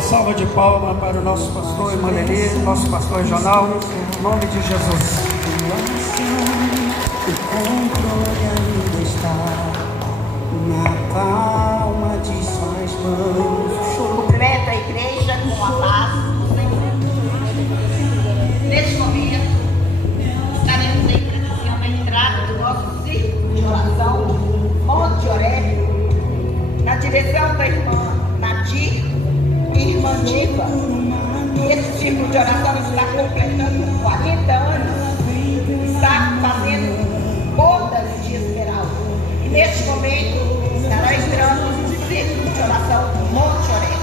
salva de palmas para o nosso pastor Emanuelê, nosso pastor regional, em nome de Jesus. O controle ainda está na palma de suas mãos. Cumprimenta a igreja com a paz do Senhor. Neste momento, estaremos em presenciando a entrada do nosso círculo de oração, Monte Oreb, na direção da irmã Nadir e irmã Diva. Esse círculo de oração está completando 40 anos, está fazendo bodas de esmeralda. E neste momento, estará entrando no círculo de oração Monte Oreb.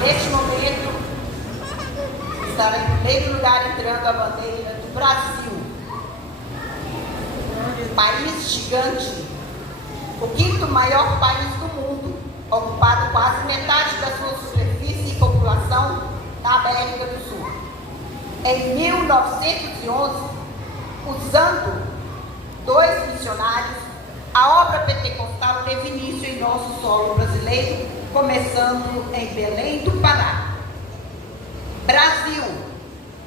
Neste momento, estará em primeiro lugar entrando a bandeira do Brasil, país gigante, o quinto maior país do mundo, ocupado quase metade da sua superfície e população da América do Sul. Em 1911, usando 2 missionários, a obra pentecostal teve início em nosso solo brasileiro, começando em Belém do Pará. Brasil,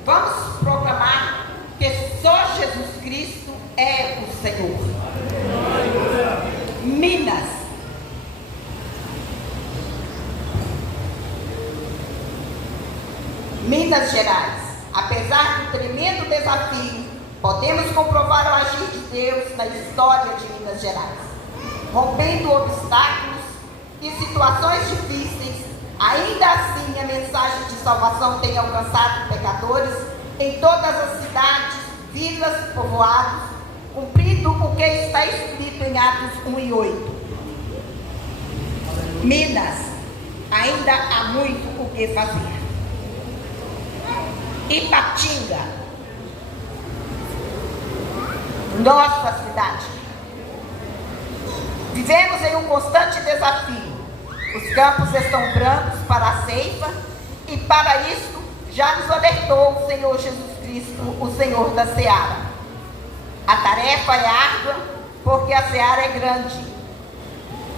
vamos proclamar que só Jesus Cristo é o Senhor. Minas, Minas Gerais, apesar do tremendo desafio, podemos comprovar o agir de Deus na história de Minas Gerais. rompendo obstáculos e situações difíceis. Ainda assim, a mensagem de salvação tem alcançado pecadores em todas as cidades, vilas, povoados, cumprindo o que está escrito em Atos 1 e 8. Minas, ainda há muito o que fazer. Ipatinga, nossa cidade. Vivemos em um constante desafio. Os campos estão brancos para a ceifa e para isso já nos alertou o Senhor Jesus Cristo, o Senhor da seara. A tarefa é árdua porque a seara é grande.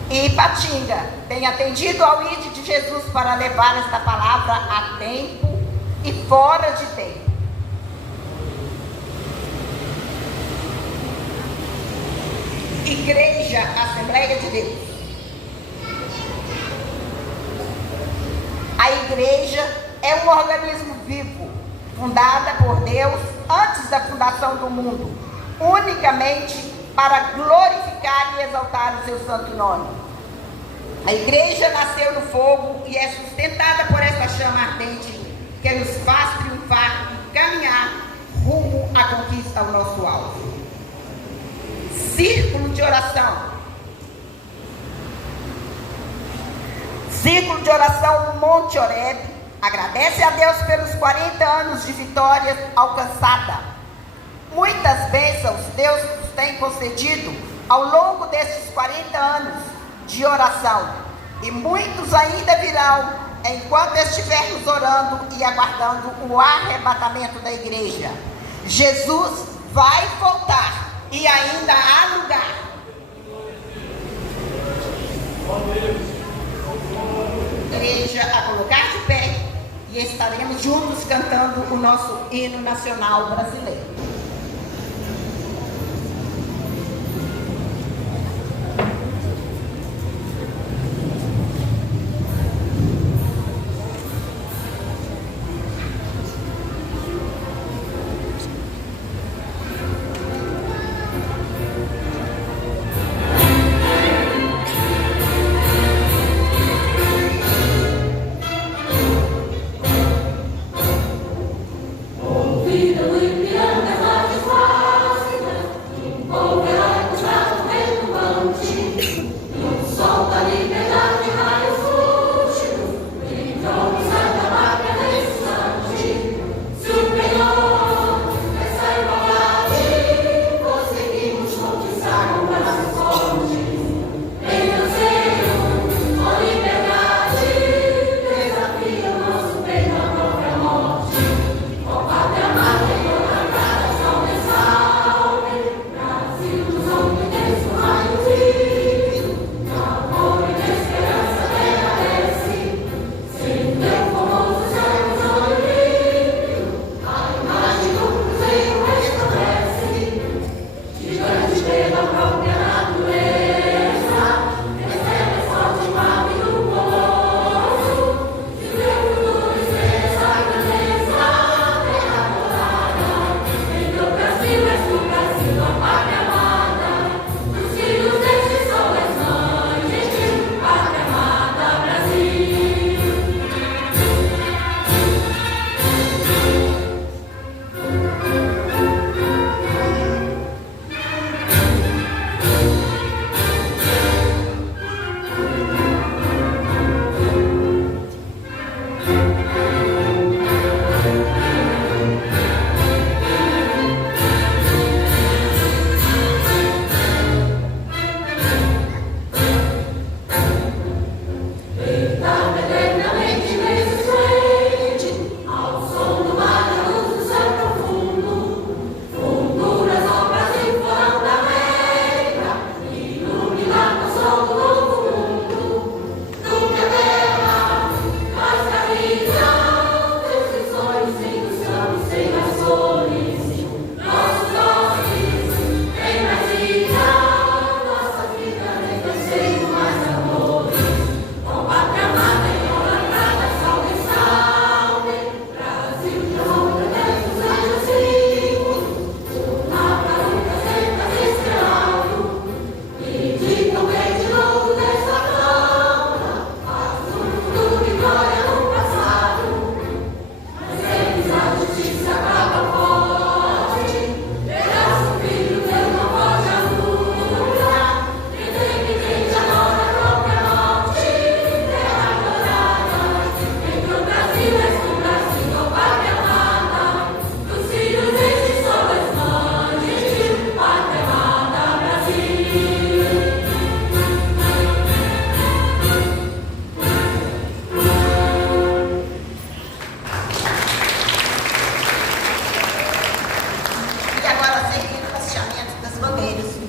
E Ipatinga tem atendido ao ide de Jesus para levar esta palavra a tempo e fora de tempo. Igreja Assembleia de Deus. A igreja é um organismo vivo, fundada por Deus antes da fundação do mundo, unicamente para glorificar e exaltar o seu santo nome. A igreja nasceu no fogo e é sustentada por essa chama ardente que nos faz triunfar e caminhar rumo à conquista ao nosso alvo. Círculo de oração. Círculo de oração Monte Horebe agradece a Deus pelos 40 anos de vitórias alcançada. Muitas bênçãos Deus nos tem concedido ao longo desses 40 anos de oração. E muitos ainda virão enquanto estivermos orando e aguardando o arrebatamento da igreja. Jesus vai voltar e ainda há lugar. Igreja a colocar de pé e estaremos juntos cantando o nosso hino nacional brasileiro. Vida,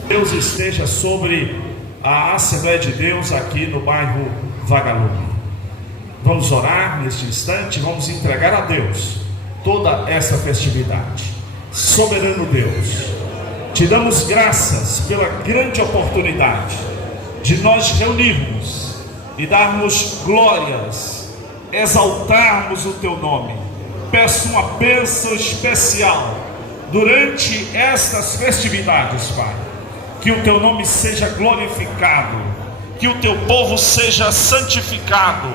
Deus esteja sobre a Assembleia de Deus aqui no bairro Vagalume. Vamos orar neste instante, vamos entregar a Deus toda essa festividade. Soberano Deus, te damos graças pela grande oportunidade de nós reunirmos e darmos glórias, exaltarmos o teu nome. Peço uma bênção especial durante estas festividades, Pai. Que o teu nome seja glorificado, que o teu povo seja santificado,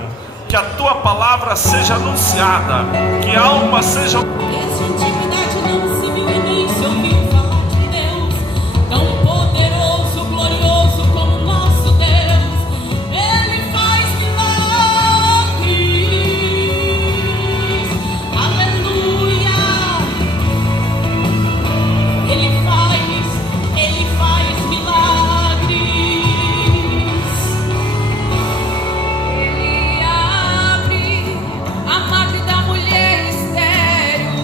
que a tua palavra seja anunciada, que a alma seja... Essa intimidade não se viu início, ouviu falar de Deus, tão poderoso, glorioso como nosso Deus. Ele faz milagres, aleluia. Ele faz milagres. Ele abre a madre da mulher estéril.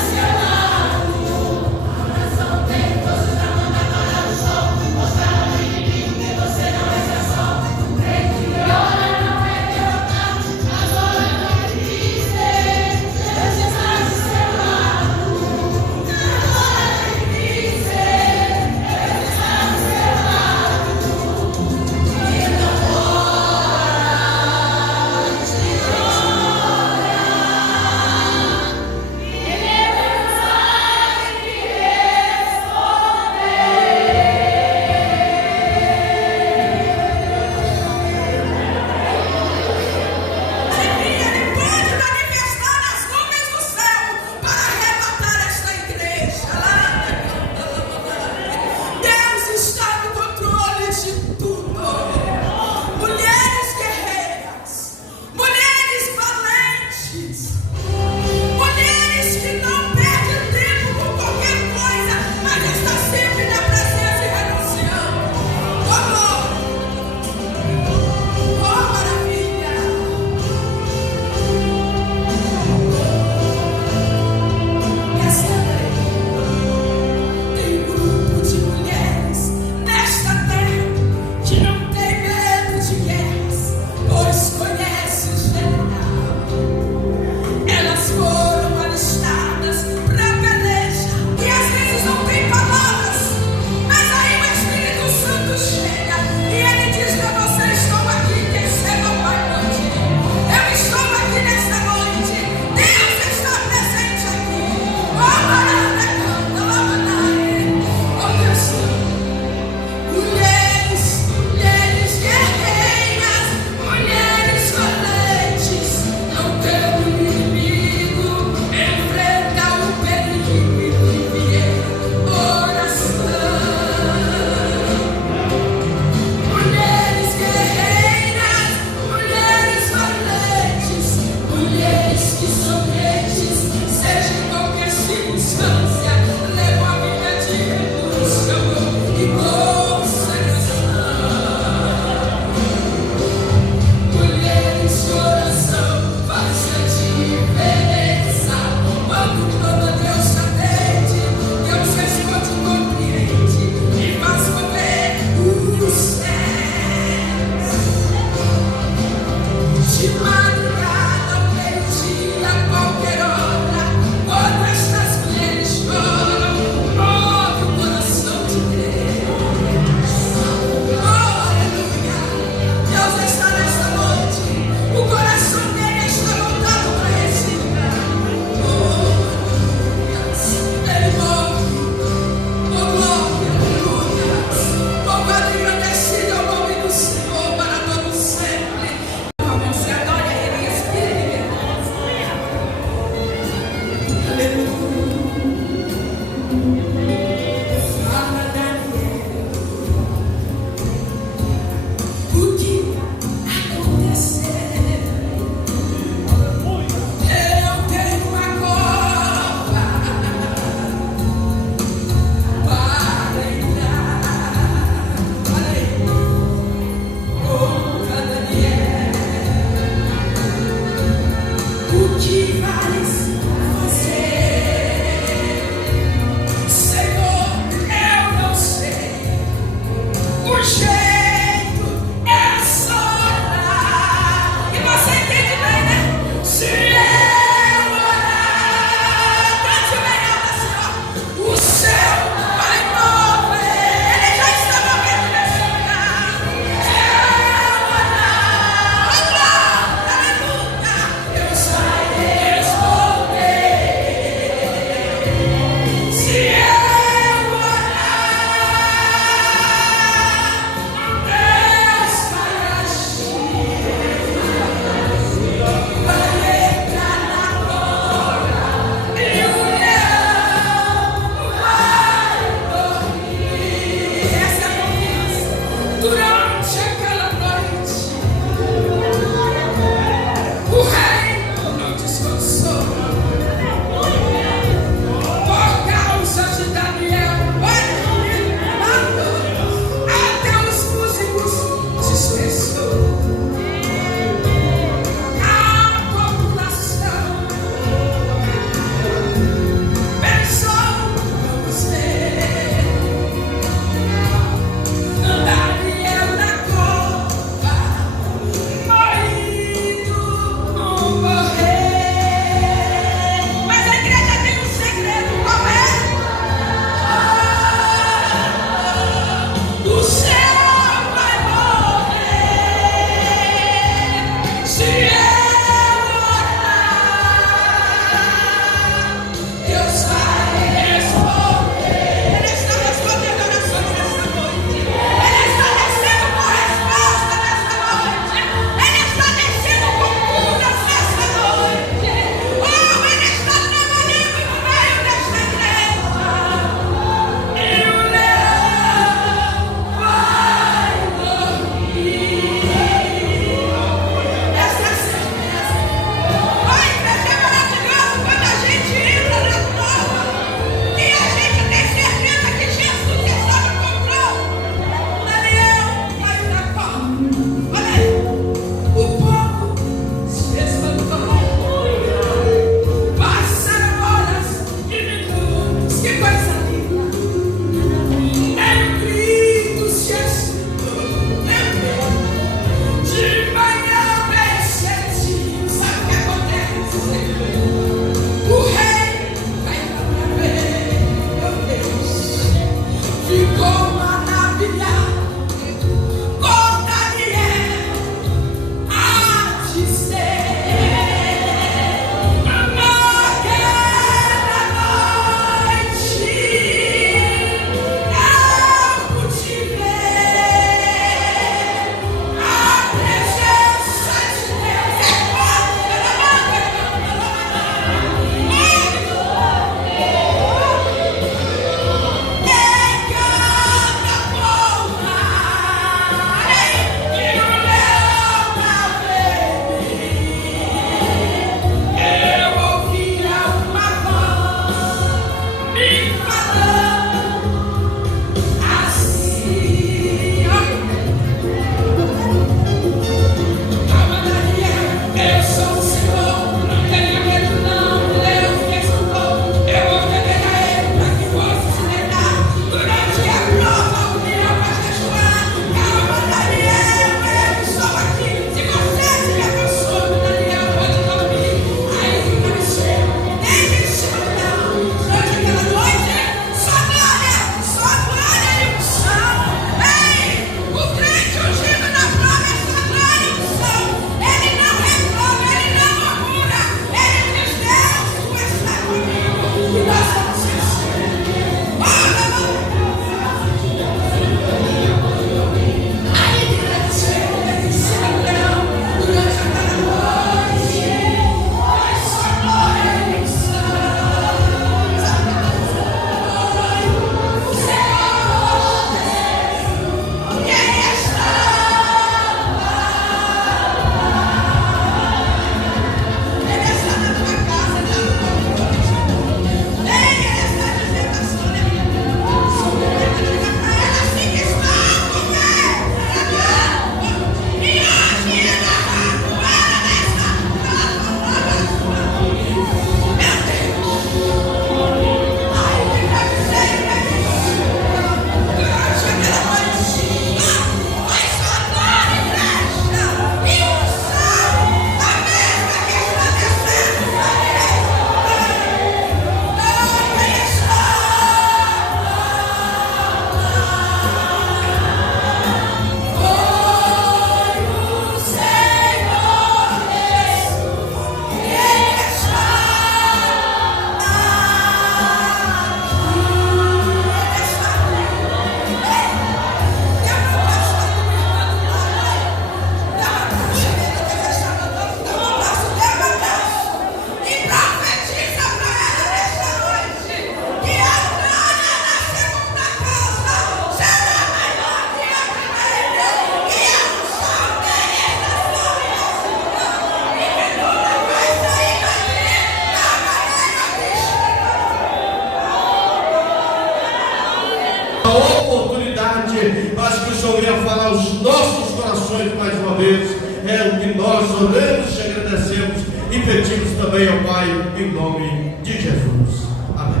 Acho que o Senhor venha falar aos nossos corações mais uma vez. É o que nós oramos, te agradecemos e pedimos também ao Pai, em nome de Jesus. Amém.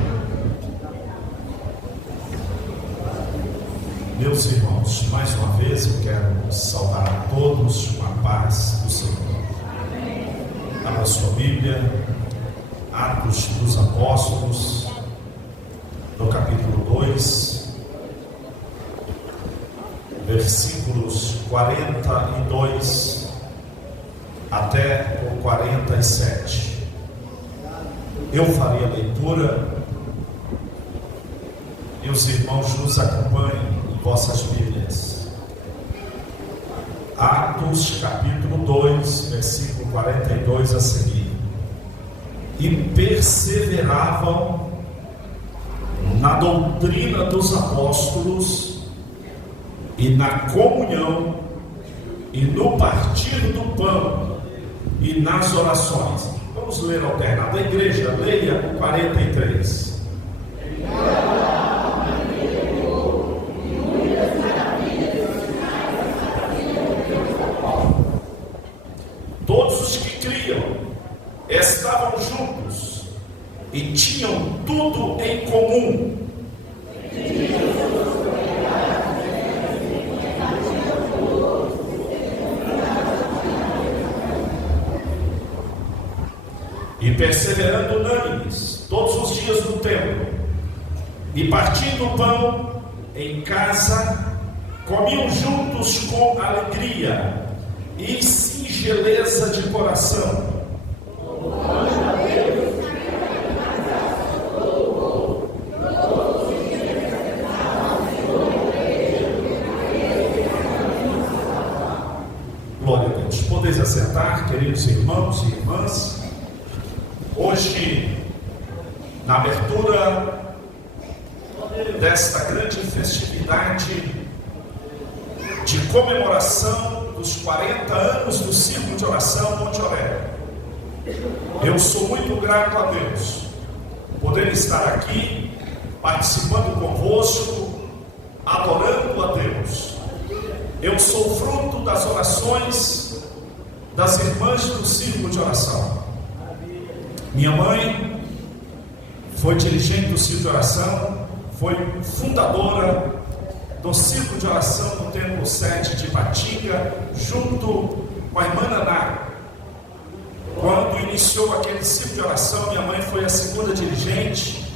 Meus irmãos, mais uma vez eu quero saudar a todos com a paz do Senhor. Abra sua Bíblia, Atos dos Apóstolos, no capítulo 2, versículos 42 até o 47. Eu farei a leitura e os irmãos nos acompanhem em vossas Bíblias. Atos capítulo 2, versículo 42 a seguir. E perseveravam na doutrina dos apóstolos e na comunhão e no partir do pão e nas orações. Vamos ler alternado. A igreja, leia o 43. Todos os que criam estavam juntos e tinham tudo em comum. E perseverando unânimes todos os dias no templo, e partindo o pão em casa, comiam juntos com alegria e singeleza singeleza de coração. Glória a Deus. Podeis assentar, queridos irmãos e irmãs. Hoje, na abertura desta grande festividade de comemoração dos 40 anos do Círculo de Oração Monte Aurélio, eu sou muito grato a Deus poder estar aqui participando convosco, adorando a Deus. Eu sou fruto das orações das irmãs do Círculo de Oração. Minha mãe foi dirigente do Círculo de Oração, foi fundadora do Círculo de Oração no Templo 7 de Ipatinga, junto com a irmã Naná. Quando iniciou aquele Círculo de Oração, minha mãe foi a segunda dirigente,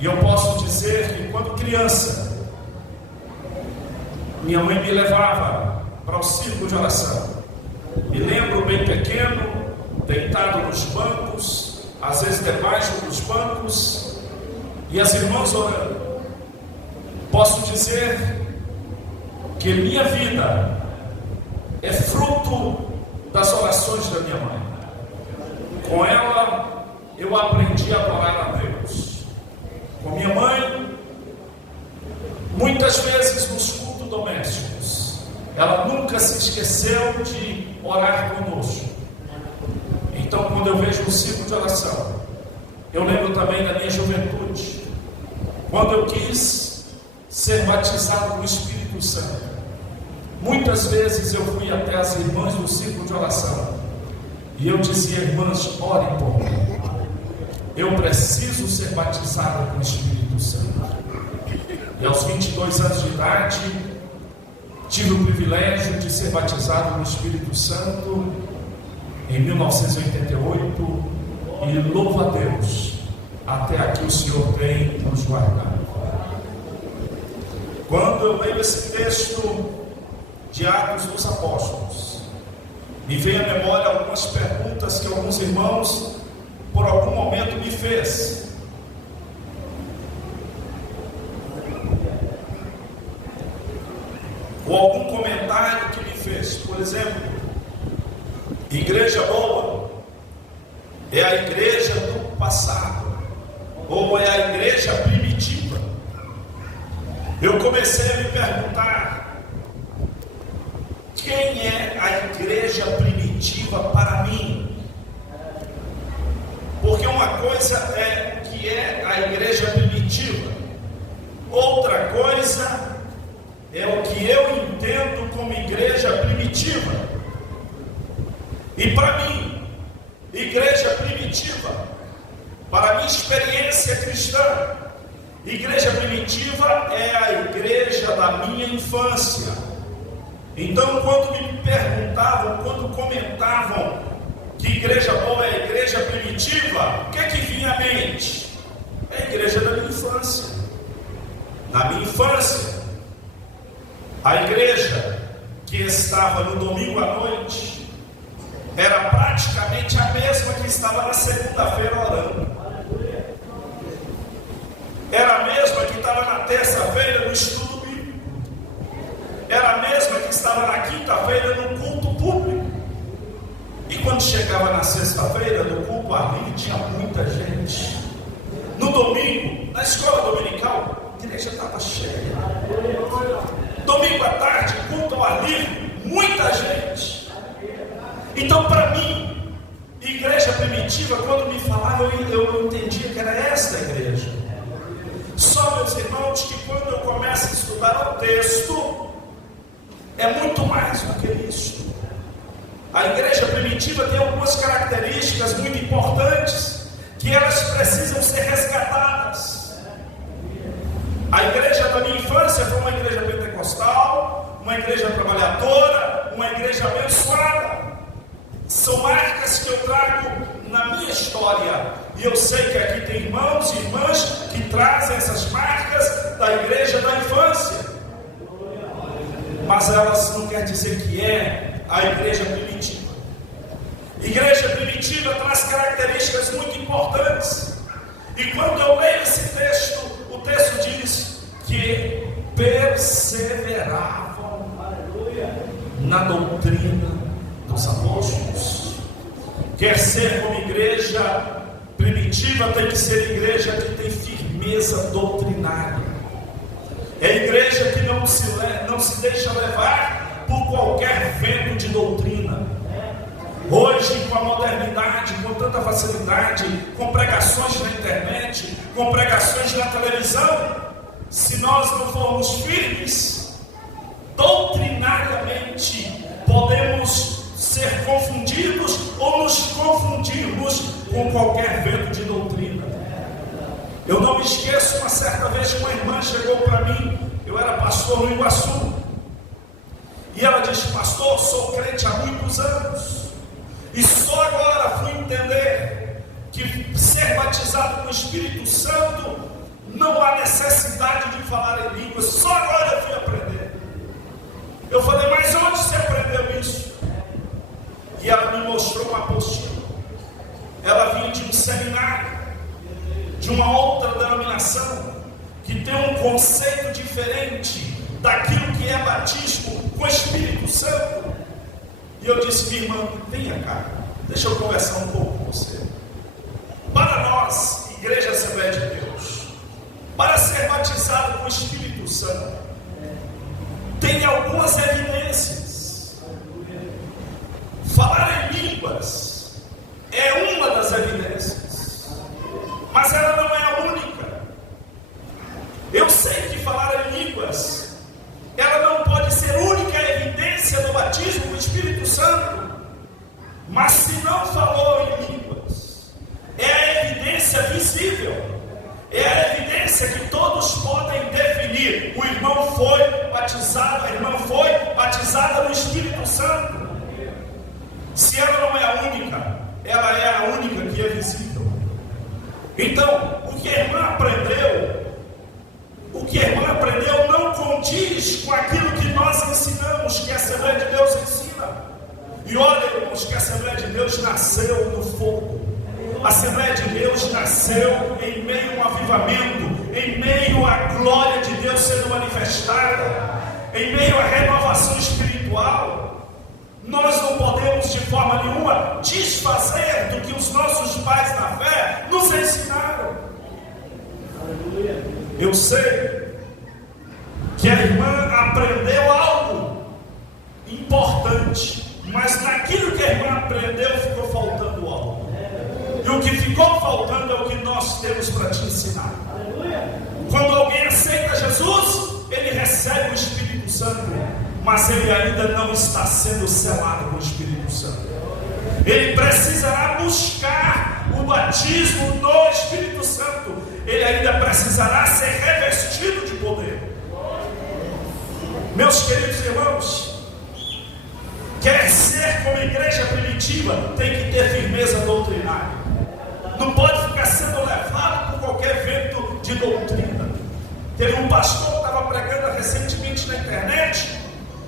e eu posso dizer que quando criança, minha mãe me levava para o Círculo de Oração. Me lembro bem pequeno, deitado nos bancos, às vezes debaixo dos bancos, e as irmãs orando. Posso dizer que minha vida é fruto das orações da minha mãe. Com ela eu aprendi a adorar a Deus. Com minha mãe, muitas vezes nos cultos domésticos, ela nunca se esqueceu de orar conosco. Então, quando eu vejo o Círculo de Oração, eu lembro também da minha juventude, quando eu quis ser batizado com o Espírito Santo. Muitas vezes eu fui até as irmãs do Círculo de Oração e eu dizia: irmãs, orem por mim, eu preciso ser batizado com o Espírito Santo. E aos 22 anos de idade, tive o privilégio de ser batizado no Espírito Santo em 1988, e louvo a Deus, até aqui o Senhor tem nos guardado. Quando eu leio esse texto de Atos dos Apóstolos, me vem à memória algumas perguntas que alguns irmãos, por algum momento, me fez. Ou algum comentário que me fez. Por exemplo, igreja boa é a igreja do passado, ou é a igreja primitiva. Eu comecei a me perguntar: quem é a igreja primitiva para mim? Porque uma coisa é que é a igreja primitiva, outra coisa é o que eu entendo como igreja primitiva. E para mim, igreja primitiva, para a minha experiência cristã, igreja primitiva é a igreja da minha infância. Então, quando me perguntavam, quando comentavam que igreja boa é a igreja primitiva, o que é que vinha à mente? É a igreja da minha infância. Na minha infância, a igreja que estava no domingo à noite era praticamente a mesma que estava na segunda-feira orando. Era a mesma que estava na terça-feira no estudo bíblico. Era a mesma que estava na quinta-feira no culto público. E quando chegava na sexta-feira, no culto ali, tinha muita gente. No domingo, na escola dominical, a igreja estava cheia. Domingo à tarde, culto ao ar livre, muita gente. Então, para mim, igreja primitiva, quando me falava, eu entendia que era esta igreja. Só, meus irmãos, que quando eu começo a estudar o texto, é muito mais do que isso. A igreja primitiva tem algumas características muito importantes, que elas precisam ser resgatadas. A igreja da minha infância foi uma igreja pentecostal, uma igreja trabalhadora, uma igreja abençoada. São marcas que eu trago na minha história, e eu sei que aqui tem irmãos e irmãs que trazem essas marcas da igreja da infância, mas elas não querem dizer que é a igreja primitiva. Igreja primitiva traz características muito importantes. E quando eu leio esse texto, o texto diz que perseveravam na doutrina dos apóstolos. Quer ser como igreja primitiva, tem que ser igreja que tem firmeza doutrinária. É igreja que não se deixa levar por qualquer vento de doutrina. Hoje, com a modernidade, com tanta facilidade, com pregações na internet, com pregações na televisão, se nós não formos firmes, doutrinariamente, podemos ser confundidos ou nos confundirmos com qualquer vento de doutrina. Eu não me esqueço, uma certa vez uma irmã chegou para mim, eu era pastor no Iguaçu, e ela disse: pastor, sou crente há muitos anos, e só agora fui entender que ser batizado com o Espírito Santo não há necessidade de falar em línguas. Só agora eu fui aprender. Eu falei: mas onde você aprendeu isso? E ela me mostrou uma apostila. Ela vinha de um seminário, de uma outra denominação, que tem um conceito diferente daquilo que é batismo com o Espírito Santo. E eu disse: minha irmã, venha cá, deixa eu conversar um pouco com você. Para nós, Igreja Assembleia de Deus, para ser batizado com o Espírito Santo, tem algumas evidências. Falar em línguas é uma das evidências, mas ela não é a única. Eu sei que falar em línguas, ela não pode ser a única evidência do batismo com o Espírito Santo, mas se não falou em línguas, é a evidência visível, é a evidência que todos podem definir: o irmão foi batizado, a irmã foi batizada no Espírito Santo. Se ela não é a única, ela é a única que é visível. Então, o que a irmã aprendeu não condiz com aquilo que nós ensinamos, que a Assembleia de Deus ensina. E olha, irmãos, que a Assembleia de Deus nasceu do fogo. A Assembleia de Deus nasceu em meio a um avivamento, em meio à glória de Deus sendo manifestada, em meio à renovação espiritual. Nós não podemos de forma nenhuma desfazer do que os nossos pais na fé nos ensinaram. Eu sei que a irmã aprendeu algo importante, mas naquilo que a irmã aprendeu ficou faltando algo. E o que ficou faltando é o que nós temos para te ensinar. Quando alguém aceita Jesus, ele recebe o Espírito Santo, mas ele ainda não está sendo selado com o Espírito Santo. Ele precisará buscar o batismo do Espírito Santo. Ele ainda precisará ser revestido de poder. Meus queridos irmãos, quer ser como igreja primitiva, tem que ter firmeza doutrinária. Não pode ficar sendo levado por qualquer vento de doutrina. Teve um pastor que estava pregando recentemente na internet.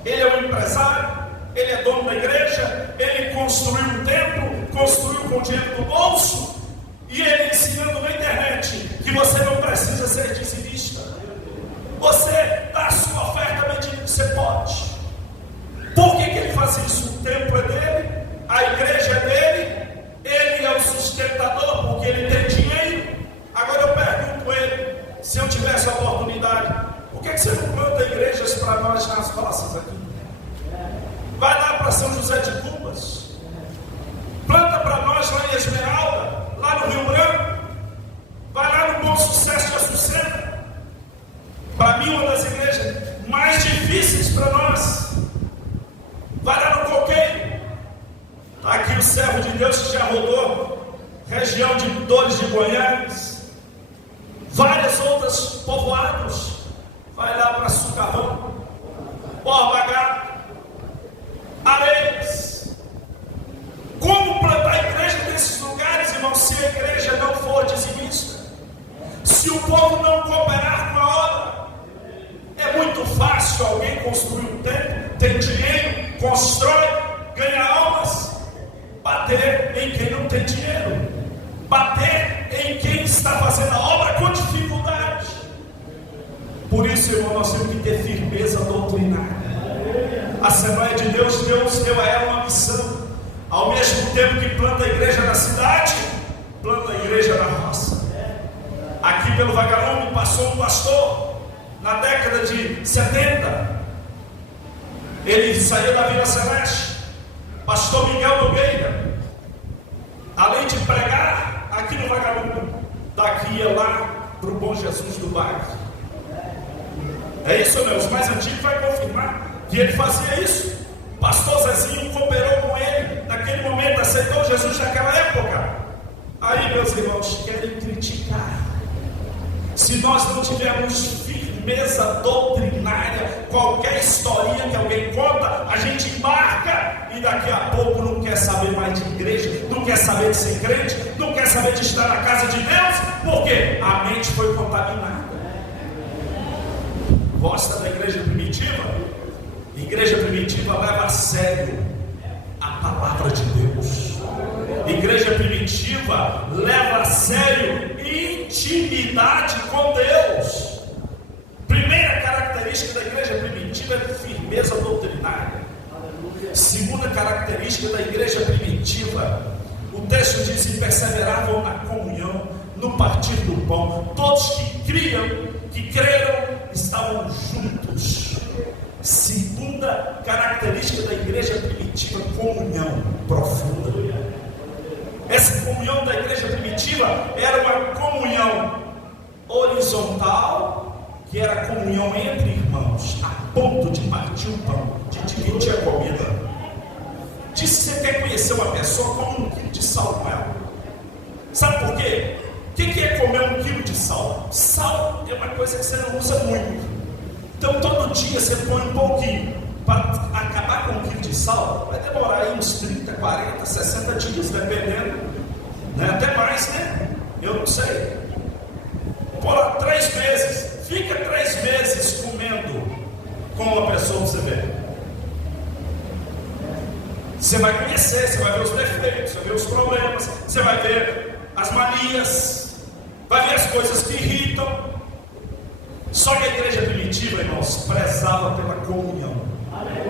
Ele é um empresário, ele é dono da igreja, ele construiu um templo, construiu com o dinheiro do bolso, e ele ensinando na internet que você não precisa ser dizimista. Você dá a sua oferta à medida que você pode. Por que ele faz isso? O templo é dele, a igreja é dele, ele é o sustentador porque ele tem dinheiro. Agora eu pergunto a ele, se eu tivesse a oportunidade, por que você não planta igrejas para nós nas praças aqui? Vai lá para São José de Cubas, planta para nós lá em Esmeralda, lá no Rio Branco, vai lá no Bom Sucesso de Açucena. Para mim, uma das igrejas mais difíceis para nós. Vai lá no Coqueiro. Está aqui o servo de Deus que já rodou região de Dores de Goiás, várias outras povoados. Vai lá para Sucarrão, Borba Gato, Areias. Como plantar igreja nesses lugares, irmão, se a igreja não for dizimista? Se o povo não cooperar com a obra? É muito fácil alguém construir um templo, tem dinheiro, constrói, ganha almas, bater quem não tem dinheiro, bater em quem está fazendo a obra com dificuldade. Por isso, irmão, nós temos que ter firmeza doutrinária. A Assembleia de Deus, Deus deu a ela uma missão. Ao mesmo tempo que planta a igreja na cidade, planta a igreja na roça. Aqui pelo Vagalume passou um pastor, na década de 70. Ele saiu da Vila Celeste, pastor Miguel Nogueira. Além de pregar aqui no Vagalume, daqui ia lá para o Bom Jesus do bairro. É isso, meus? O mais antigo vai confirmar que ele fazia isso. Pastor Zezinho cooperou com ele naquele momento, aceitou Jesus naquela época. Aí, meus irmãos, querem criticar. Se nós não tivermos firmeza doutrinária, qualquer historinha que alguém conta, a gente marca e daqui a pouco não quer saber mais de igreja, não quer saber de ser crente, não quer saber de estar na casa de Deus, porque a mente foi contaminada. Gosta da igreja primitiva? Igreja primitiva leva a sério a palavra de Deus. Igreja primitiva leva a sério intimidade com Deus. Primeira característica da igreja primitiva é firmeza doutrinária. Segunda característica da igreja primitiva, o texto diz que perseveravam na comunhão, no partir do pão. Todos que creram, estavam juntos. Segunda característica da igreja primitiva, comunhão profunda. Essa comunhão da igreja primitiva era uma comunhão horizontal, que era a comunhão entre irmãos, a ponto de partir o pão, de dividir a comida. Diz que você quer conhecer uma pessoa, come 1 quilo de sal com ela. Sabe por quê? O que é comer 1 quilo de sal? Sal é uma coisa que você não usa muito. Então todo dia você põe um pouquinho. Para acabar com 1 quilo de sal, vai demorar aí uns 30, 40, 60 dias, dependendo, né? Até mais, né? Eu não sei. Por 3 meses, fica 3 meses comendo com uma pessoa que você vê. Você vai conhecer, você vai ver os defeitos, você vai ver os problemas, você vai ver as manias, vai ver as coisas que irritam. Só que a igreja primitiva, irmãos, prezava pela comunhão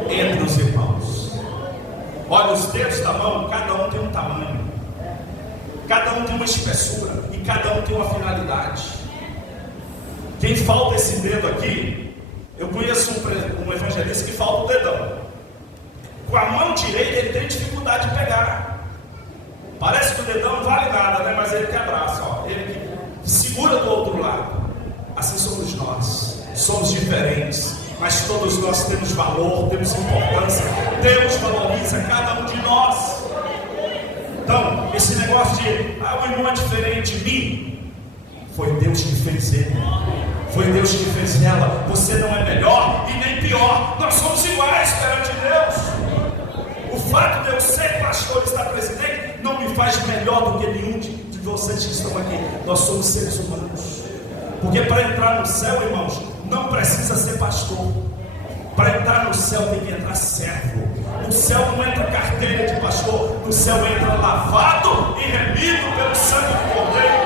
entre os irmãos. Olha, os dedos da mão, cada um tem um tamanho, cada um tem uma espessura e cada um tem uma finalidade. Quem falta esse dedo aqui, eu conheço um evangelista que falta o dedão. Com a mão direita ele tem dificuldade de pegar. Parece que o dedão não vale nada, né? Mas ele que abraça, ó. Ele que segura do outro lado. Assim somos nós, somos diferentes, mas todos nós temos valor, temos importância, Deus valoriza cada um de nós. Então, esse negócio de, o irmão é diferente de mim, foi Deus que fez ele, foi Deus que fez ela. Você não é melhor e nem pior, nós somos iguais perante Deus. O fato de eu ser pastor e estar presidente não me faz melhor do que nenhum de vocês que estão aqui. Nós somos seres humanos. Porque para entrar no céu, irmãos, não precisa ser pastor. Para entrar no céu tem que entrar servo. No céu não entra carteira de pastor, no céu entra lavado e remido pelo sangue do Cordeiro.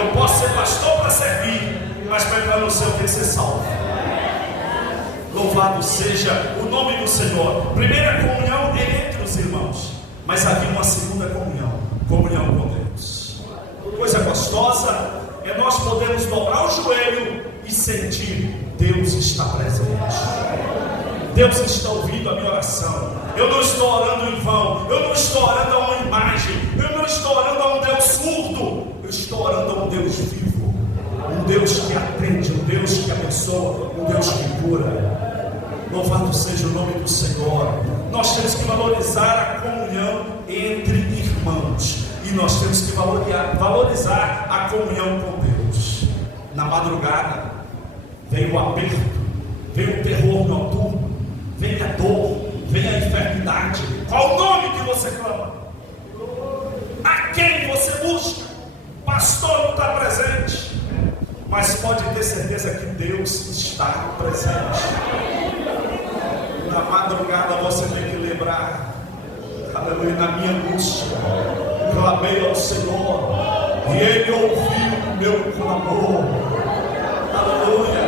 Eu posso ser pastor para servir, mas para entrar no céu tem que ser salvo. Louvado seja o nome do Senhor. Primeira comunhão é entre os irmãos, mas havia uma segunda comunhão, comunhão com Deus. Coisa gostosa é nós podermos dobrar o joelho e sentir: Deus está presente, Deus está ouvindo a minha oração. Eu não estou orando em vão, eu não estou orando a uma imagem, eu não estou orando a um Deus surdo, eu estou orando a um Deus vivo, um Deus que atende, um Deus que abençoa, um Deus que cura. Louvado seja o nome do Senhor. Nós temos que valorizar a comunhão entre irmãos. E nós temos que valorizar a comunhão com Deus. Na madrugada, vem o aperto, vem o terror noturno, vem a dor, vem a enfermidade. Qual o nome que você clama? A quem você busca? Pastor não está presente, mas pode ter certeza que Deus está presente. Na madrugada você tem que lembrar: aleluia, na minha angústia, clamei ao Senhor, e Ele ouviu o meu clamor, aleluia.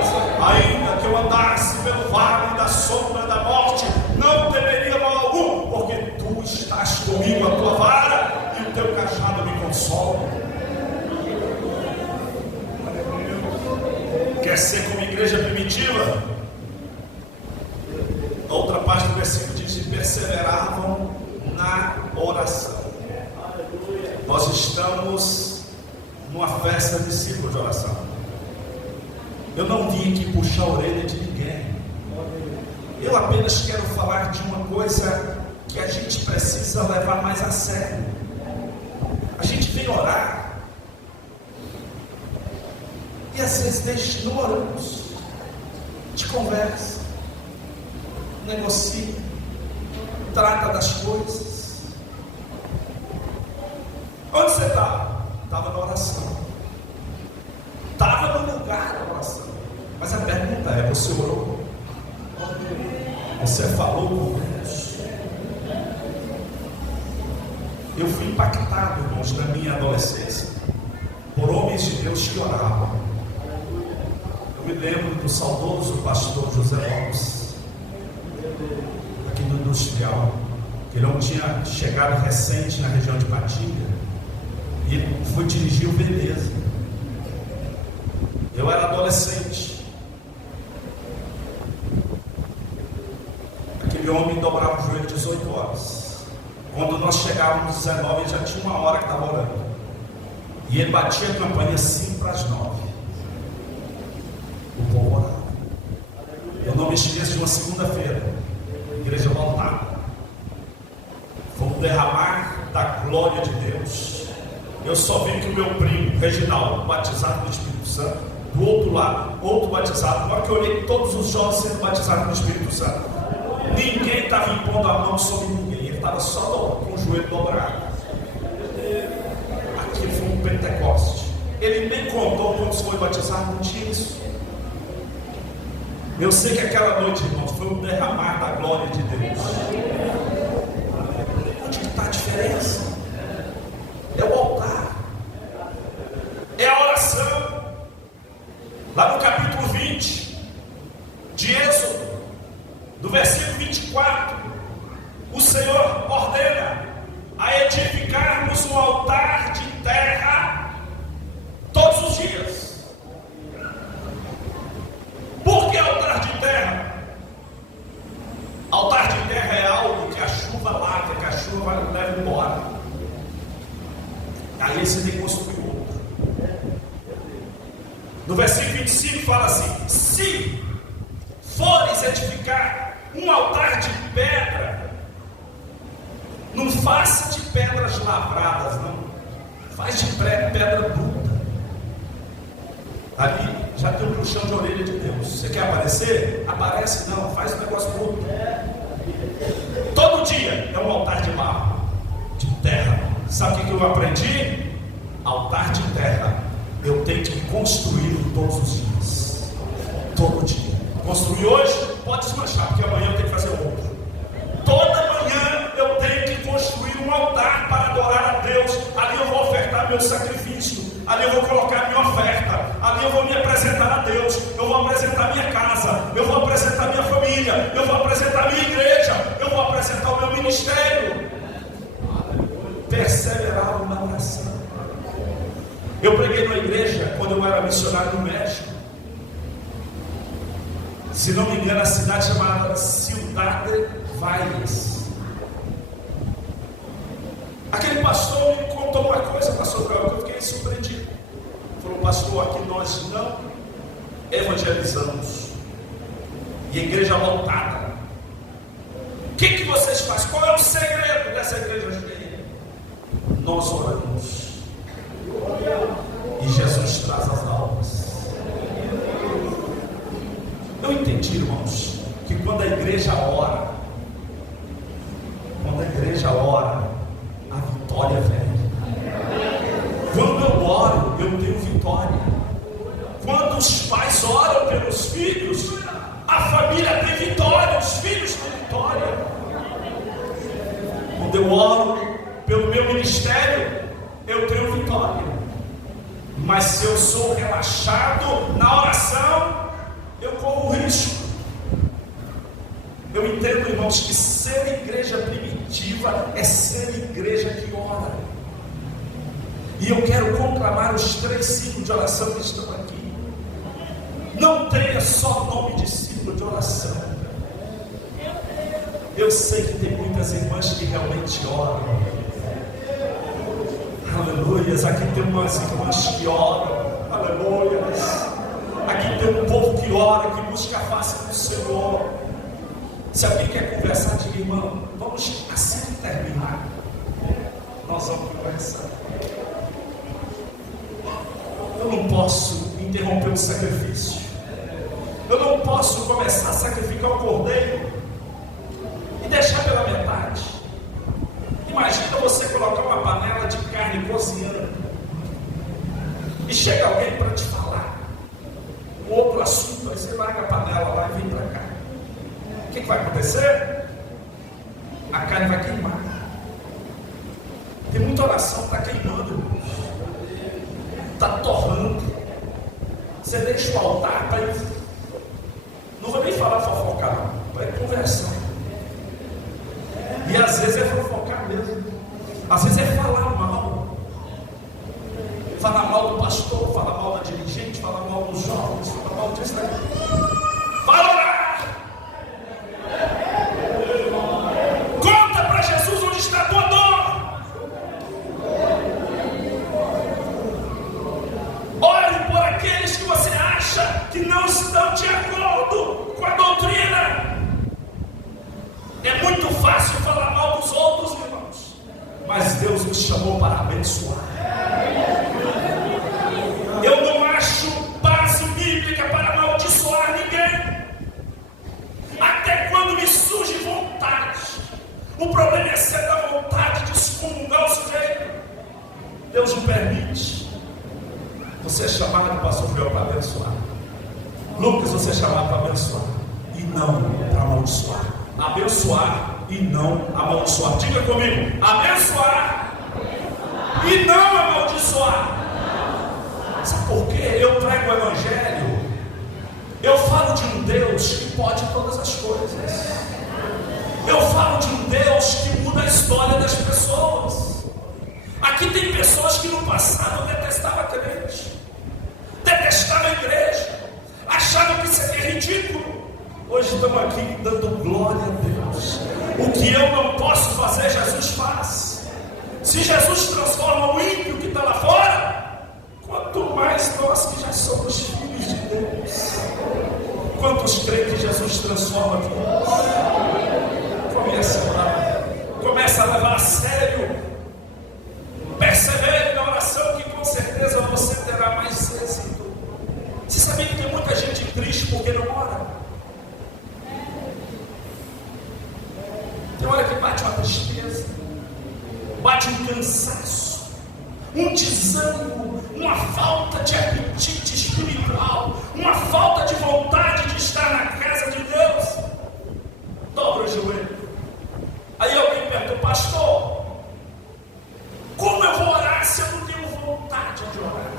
Ainda que eu andasse pelo vale da sombra da morte, não temeria mal algum, porque Tu estás comigo, a Tua vara e o Teu cajado me consolam. Quer ser como igreja primitiva? A outra parte do versículo diz que perseveravam na oração. Nós estamos numa festa de ciclo de oração. Eu não vim aqui puxar a orelha de ninguém. Eu apenas quero falar de uma coisa que a gente precisa levar mais a sério. A gente vem orar e às vezes não oramos. A gente conversa, negocia, trata das coisas. Onde você estava? Estava na oração. Estava no lugar da oração. Mas a pergunta é: você orou? Você falou com Deus? Eu fui impactado, irmãos, na minha adolescência, por homens de Deus que oravam. Eu me lembro do saudoso pastor José Lopes, aqui do Industrial. Ele não tinha chegado recente na região de Patinga, e ele foi dirigir o Veneza. Eu era adolescente. Aquele homem dobrava o joelho 18 horas. Quando nós chegávamos às 19, ele já tinha uma hora que estava orando. E ele batia a campainha 5 para as 9. O povo orava. Eu não me esqueço de uma segunda-feira, igreja lotada. Foi um derramar da glória de Deus. Eu só vi que o meu primo, Reginaldo, batizado no Espírito Santo, do outro lado, outro batizado. Agora que eu olhei todos os jovens sendo batizados no Espírito Santo, ninguém estava impondo a mão sobre ninguém, ele estava só com o joelho dobrado. Aquilo foi um Pentecoste. Ele nem contou quando foi batizado, não tinha isso. Eu sei que aquela noite, irmãos, foi um derramar da glória de Deus. Onde que está a diferença? É o altar, é a oração. Lá no capítulo 20 de Êxodo, do versículo 24, o Senhor ordena a edificarmos um altar de terra todos os dias. Por que altar de terra? Altar de terra é algo que a chuva lava, que a chuva leva embora. Aí você tem que construir outro. No versículo 25 fala assim: se fores edificar um altar de pedra, não faça de pedras lavradas, não. Faz de pedra bruta. Ali já tem um puxão de orelha de Deus. Você quer aparecer? Aparece não, faz um negócio bruto. Todo dia é um altar de barro, de terra. Sabe o que eu aprendi? Altar de terra eu tenho que construir todos os dias. Todo dia. Construir hoje, pode desmanchar, porque amanhã eu tenho que fazer outro. Toda manhã eu tenho que construir um altar para adorar a Deus. Ali eu vou ofertar meu sacrifício, ali eu vou colocar minha oferta, ali eu vou me apresentar a Deus, eu vou apresentar minha casa, eu vou apresentar minha família, eu vou apresentar minha igreja, eu vou apresentar o meu ministério. Perseveraram na oração. Eu preguei numa igreja quando eu era missionário no México. Se não me engano, a cidade chamada Ciudad Valles. Aquele pastor me contou uma coisa, pastor Carlos, que eu fiquei surpreendido. Falou: pastor, aqui nós não evangelizamos. E a igreja lotada. O que vocês fazem? Qual é o segredo dessa igreja cheia? Nós oramos. E Jesus traz as almas. Eu entendi, irmãos, que quando a igreja ora, a vitória vem. Quando eu oro, eu tenho vitória. Quando os pais oram pelos filhos, a família tem vitória, os filhos têm vitória. Quando eu oro ministério, eu tenho vitória. Mas se eu sou relaxado na oração, eu corro risco. Eu entendo, irmãos, que ser igreja primitiva é ser igreja que ora. E eu quero conclamar os 3 ciclos de oração que estão aqui. Não tenha só nome de ciclo de oração. Eu sei que tem muitas irmãs que realmente oram. Aleluias. Aqui tem umas irmãs que oram. Aleluias. Aqui tem um povo que ora, que busca a face do Senhor. Se alguém quer conversar, diga, irmão, vamos assim que terminar, nós vamos conversar. Eu não posso interromper o sacrifício. Eu não posso começar a sacrificar o cordeiro e deixar pela metade. Imagina você colocar uma panela de carne cozinhando e chega alguém para te falar um outro assunto, aí você larga a panela lá e vem para cá. O que vai acontecer? A carne vai queimar. Tem muita oração que está queimando, está torrando. Você deixa o altar para ir. Não vou nem falar fofocar, não. Vai conversar. E às vezes é fofocar mesmo. Às vezes é falar mal. Falar mal do pastor, falar mal da dirigente, falar mal dos jovens, falar mal disso daqui. Vai orar! Conta para Jesus onde está a tua dor. Ore por aqueles que você acha que não estão de acordo com a doutrina. É muito fácil falar mal dos outros, irmãos, mas Deus nos chamou para abençoar. Eu não acho base bíblica para amaldiçoar ninguém. Até quando me surge vontade. O problema é ser da vontade de excomungar o sujeito. Deus não permite. Você é chamado de pastor Joel para abençoar. Lucas, você é chamado para abençoar e não para amaldiçoar. Abençoar e não amaldiçoar. Diga comigo: abençoar e não amaldiçoar. Sabe por quê? Eu prego o evangelho. Eu falo de um Deus que pode todas as coisas. Eu falo de um Deus que muda a história das pessoas. Aqui tem pessoas que no passado detestavam crente, detestavam a igreja, achavam que isso seria ridículo. Hoje estamos aqui dando glória a Deus. O que eu não posso fazer, Jesus faz. Se Jesus transforma o ímpio que está lá fora, quanto mais nós que já somos filhos de Deus. Quantos creem que Jesus transforma vidas? Comece a orar. Comece a levar a sério. Persevere na oração, que com certeza você terá mais êxito. Você sabia que tem muita gente triste porque não ora? Tem hora que bate uma tristeza, bate um cansaço, um desânimo, uma falta de apetite espiritual, uma falta de vontade de estar na casa de Deus. Dobra o joelho. Aí alguém pergunta: pastor, como eu vou orar se eu não tenho vontade de orar?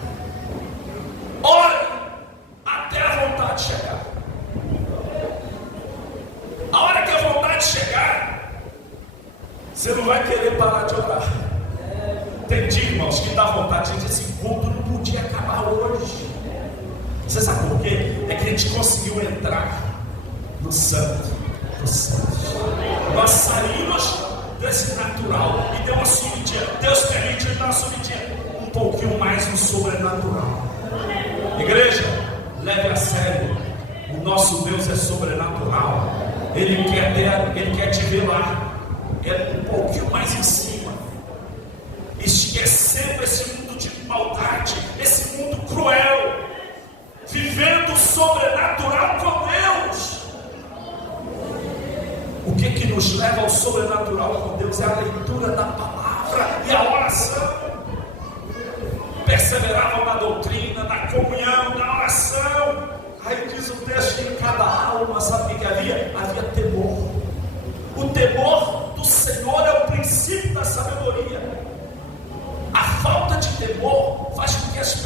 Ore até a vontade chegar. A hora que a vontade chegar, você não vai querer parar de orar. Tem dia, irmãos, que dá vontade de dizer: esse culto não podia acabar hoje. Você sabe por quê? É que a gente conseguiu entrar no santo dos santos. Nós saímos desse natural e deu uma subidinha. Deus permite dar uma subidinha um pouquinho mais no sobrenatural. Igreja, leve a sério. O nosso Deus é sobrenatural. Ele quer te ver lá, um pouquinho mais em cima, esquecendo esse mundo de maldade, esse mundo cruel, vivendo o sobrenatural com Deus. O que nos leva ao sobrenatural com Deus é a leitura da palavra e a oração. Perseveravam na doutrina, na comunhão, na oração. Aí diz o texto que em cada alma, sabe o que havia? Havia temor. O temor do Senhor é o princípio da sabedoria.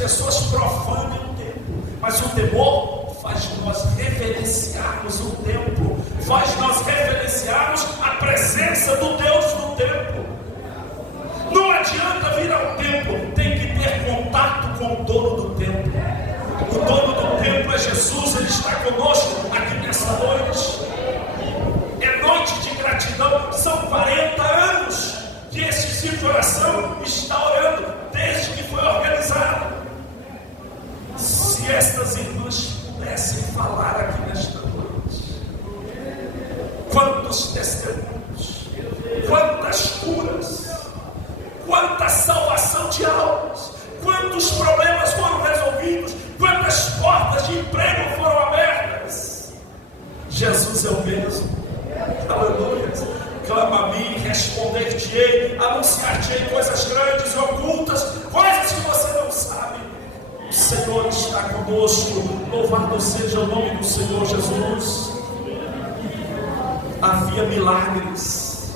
pessoas profanem o templo, mas o temor faz nós reverenciarmos o templo, faz nós reverenciarmos a presença do Deus no templo. Não adianta vir ao templo, tem que ter contato com o dono do templo. O dono do templo é Jesus, Ele está conosco aqui nessa noite. É noite de gratidão, são 40 anos que esse ciclo de oração está orando, desde que foi organizado. Se estas irmãs pudessem falar aqui nesta noite, quantos testemunhos, quantas curas, quanta salvação de almas, quantos problemas foram resolvidos, quantas portas de emprego foram abertas. Jesus é o mesmo. Aleluia. Clama a mim, responder-te-ei, anunciar-te-ei coisas grandes e ocultas, coisas que você não sabe. O Senhor está conosco. Louvado seja o nome do Senhor Jesus. Havia milagres.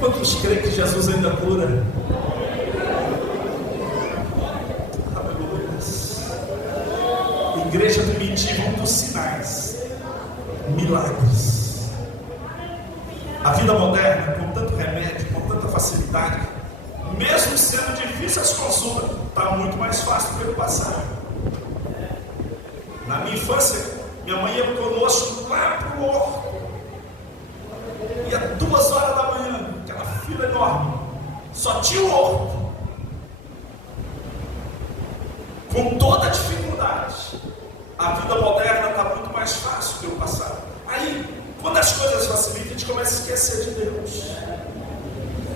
Quantos creem que Jesus ainda cura? Aleluia. Igreja primitiva, um dos sinais, milagres. A vida moderna, com tanto remédio, com tanta facilidade, mesmo sendo difícil as consultas, está muito mais fácil do que no passado. Na minha infância, minha mãe ia conosco lá para o horto, ia 2 horas da manhã, aquela fila enorme, só tinha o horto, com toda a dificuldade. A vida moderna está muito mais fácil do que o passado. Aí, quando as coisas facilitam, a gente começa a esquecer de Deus.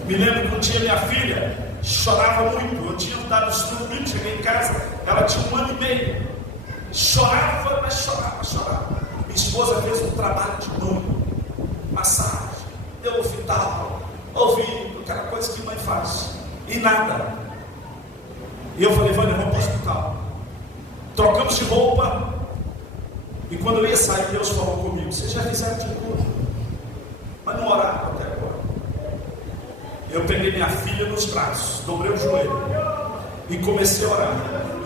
Me lembro que um dia minha filha chorava muito. Eu tinha dado estudo muito, cheguei em casa, ela tinha 1 ano e meio. Chorava, mas chorava. Minha esposa fez um trabalho de banho, massagem, deu hospital, ouvido, aquela coisa que mãe faz. E nada. E eu falei, Vânia, vamos para o hospital. Trocamos de roupa. E quando eu ia sair, Deus falou comigo: vocês já fizeram de tudo, mas não oraram até agora. Eu peguei minha filha nos braços, dobrei o joelho e comecei a orar.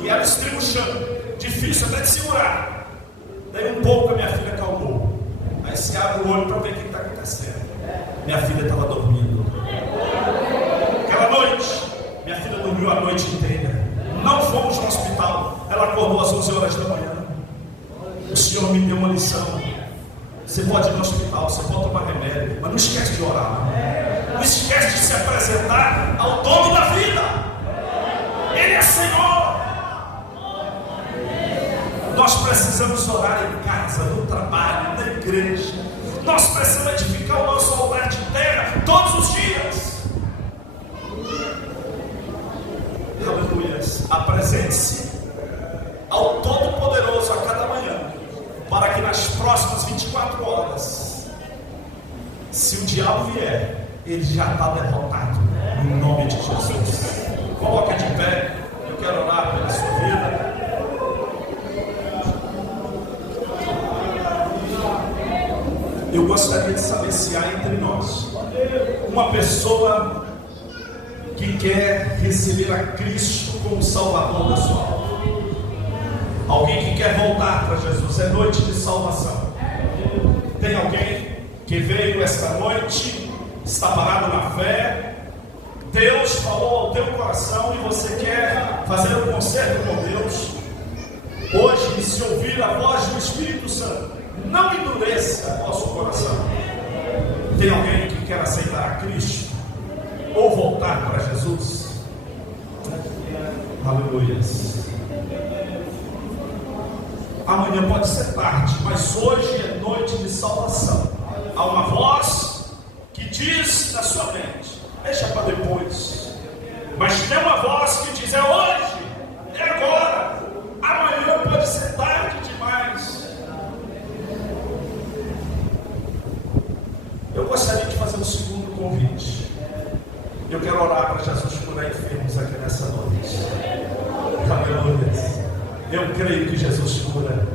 E ela estribuchando, difícil até de segurar. Daí um pouco a minha filha acalmou. Aí se abre o olho para ver o que está acontecendo. Minha filha estava dormindo. Aquela noite, minha filha dormiu a noite inteira. Não fomos no hospital. Ela acordou às 11 horas da manhã. O Senhor me deu uma lição. Você pode ir no hospital, você pode tomar remédio, mas não esquece de orar. Não esquece de se apresentar ao dono da vida. Ele é Senhor. Nós precisamos orar em casa, no trabalho, na igreja. Nós precisamos edificar o nosso altar de terra todos os dias. Aleluia. Apresente-se ao Todo-Poderoso a cada manhã, para que nas próximas 24 horas, se o diabo vier, ele já está derrotado, em nome de Jesus. Coloque de pé, eu quero orar pela sua vida. Eu gostaria de saber se há entre nós uma pessoa que quer receber a Cristo como Salvador da sua alma. Alguém que quer voltar para Jesus. É noite de salvação. Tem alguém que veio esta noite, está parado na fé, Deus falou ao teu coração e você quer fazer um concerto com Deus. Hoje, se ouvir a voz do Espírito Santo, não endureça o vosso coração. Tem alguém que quer aceitar a Cristo ou voltar para Jesus? Aleluia. Amanhã pode ser tarde, mas hoje é noite de salvação. Há uma voz que diz na sua mente: deixa para depois. Mas tem uma voz que diz: é hoje, é agora. Amanhã pode ser tarde demais. Eu gostaria de fazer um segundo convite. Eu quero orar para Jesus curar enfermos aqui nessa noite. Aleluia. Eu creio que Jesus cura.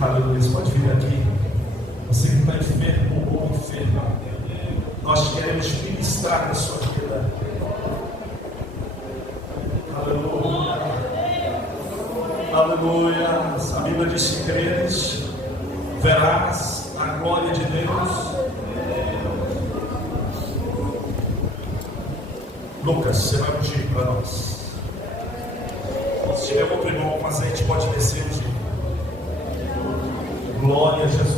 Aleluia. Pode vir aqui. Você que está enfermo ou enferma, nós queremos ministrar na sua vida. Aleluia. A Bíblia diz que creres, verás a glória de Deus. Lucas, você vai ungir para nós. Se tiver outro irmão com azeite, pode descer, ungir. Glória a Jesus.